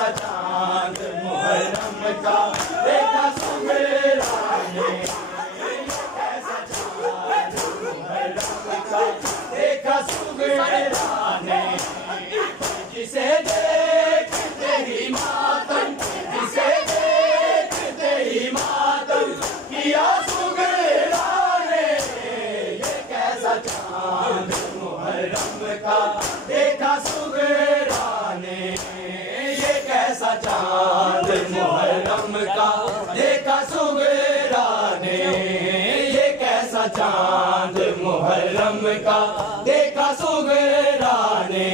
कैसा चांद मुहर्रम का देखा सुगरा ने, ये कैसा चांद मुहर्रम का देखा सुगरा ने, जिसे देखते ही मातम, जिसे देखते ही मातम किया सुगरा ने, ये कैसा चांद मुहर्रम का देखा सुगरा ने, ये कैसा चांद मुहर्रम का देखा सुगरा ने, ये कैसा चांद मुहर्रम का देखा सुगरा ने,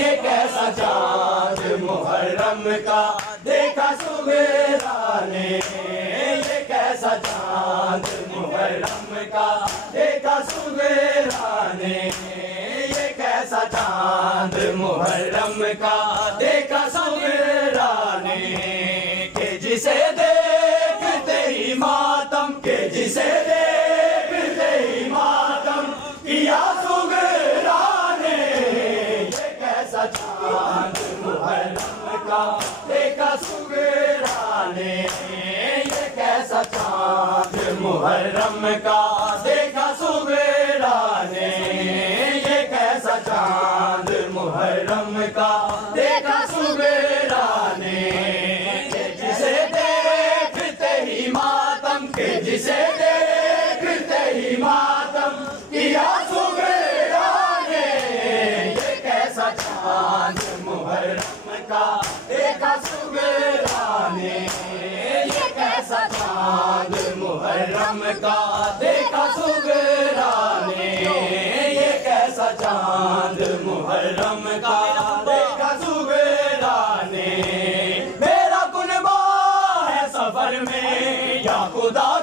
ये कैसा चांद मुहर्रम का देखा सुगरा ने, ये कैसा चांद मुहर्रम का देखा सुगरा ने, ये कैसा चांद मुहर्रम का देखा सुगरा ने, के जिसे देखते ही मातम, के जिसे देखते ही मातम किया सुगरा ने, ये कैसा चांद मुहर्रम का देखा सुगरा ने, ये कैसा चांद मुहर्रम का देखा सुगरा ने, ये कैसा चांद मुहर्रम का देखा सुगरा ने, के जिसे देखते ही मातम, के जिसे देखते ही मातम किया सुगरा ने, ये कैसा चांद मुहर्रम का देखा सुगरा ने, ये कैसा चांद मुहर्रम का देखा सुगरा ने, ये कैसा चांद मुहर्रम का देखा सुगरा ने, मेरा कुनबा है सफर में या खुदा